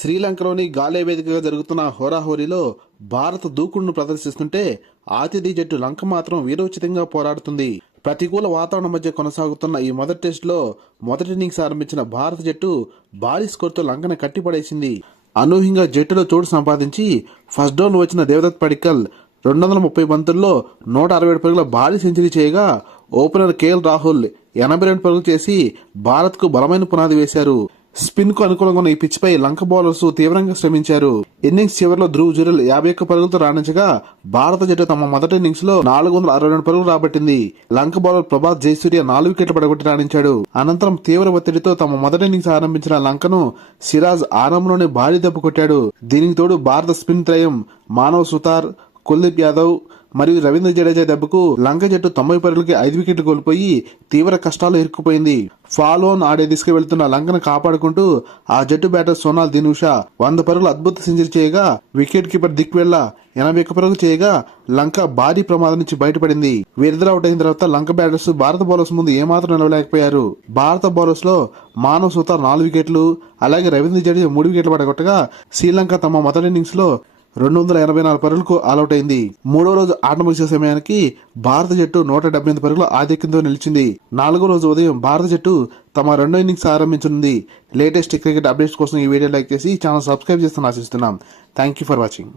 శ్రీలంకలోని గాలే వేదికగా జరుగుతున్న హోరాహోరీలో భారత్ దూకుడును ప్రదర్శిస్తుంటే ఆతిథ్య జట్టు లంక మాత్రం వీరోచితంగా పోరాడుతుంది. ప్రతికూల వాతావరణం మధ్య కొనసాగుతున్న ఈ మొదటి టెస్టులో మొదటి ఇన్నింగ్స్ ఆరంభించిన భారత జట్టు భారీ స్కోర్తో లంకను కట్టిపడేసింది. అనూహ్యంగా జట్టులో చోటు సంపాదించి ఫస్ట్ డౌన్ వచ్చిన దేవదత్ పడిక్కల్ 230 బంతుల్లో 167 పరుగుల భారీ సెంచరీ చేయగా ఓపెనర్ కేఎల్ రాహుల్ 82 పరుగులు చేసి భారత్ కు బలమైన పునాది వేశారు. స్పిన్ కు అనుకూలంగా ఉన్న ఈ పిచ్ పై లంక బౌలర్స్ తీవ్రంగా శ్రమించారు. ఇన్నింగ్స్ చివరిలో ధ్రువ్ జురెల్ 51 పరుగులతో రాణించగా భారత జట్టు తమ మొదటి ఇన్నింగ్స్ లో 462 పరుగులు రాబట్టింది. లంక బౌలర్ ప్రభాత్ జయసూర్య 4 వికెట్లు పడగొట్టి రాణించాడు. అనంతరం తీవ్ర ఒత్తిడితో తమ మొదటి ఇన్నింగ్స్ ఆరంభించిన లంకను సిరాజ్ ఆరంభంలోనే భారీ దెబ్బ కొట్టాడు. దీనికి తోడు భారత స్పిన్ త్రయం మానవ్ సుతార్, కుల్దీప్ యాదవ్ మరియు రవీంద్ర జడేజా దెబ్బకు లంక జట్టు 90 పరుగులకి 5 వికెట్లు కోల్పోయి తీవ్ర కష్టాలు ఇరుక్కుపోయింది. ఫాలో ఆన్ ఆడే దిశగా వెళ్తున్న లంకను కాపాడుకుంటూ ఆ జట్టు బ్యాటర్ సోనాల్ దినుషా 100 పరుగుల అద్భుత సెంచరీ చేయగా వికెట్ కీపర్ దిక్వెళ్ల 81 పరుగులు చేయగా లంక భారీ ప్రమాదం నుంచి బయటపడింది. వీరిద్దరు అవుట్ అయిన తర్వాత లంక బ్యాటర్స్ భారత బౌలర్స్ ముందు ఏమాత్రం నిలవలేకపోయారు. భారత బౌలర్స్ లో మానవ్ సుతార్ 4 వికెట్లు, అలాగే రవీంద్ర జడేజా 3 వికెట్లు పడగొట్టగా శ్రీలంక తమ మొదటి ఇన్నింగ్స్ లో 284 పరుగులకు ఆలౌట్ అయింది. మూడో రోజు ఆట ముగిసే సమయానికి భారత జట్టు 178 పరుగుల ఆధిక్యంతో నిలిచింది. 4వ రోజు ఉదయం భారత జట్టు తమ రెండో ఇన్నింగ్స్ ఆరంభించనుంది. లేటెస్ట్ క్రికెట్ అప్డేట్స్ కోసం ఈ వీడియో లైక్ చేసి ఛానల్ సబ్స్క్రైబ్ చేస్తాను ఆశిస్తున్నాం. Thank you for watching.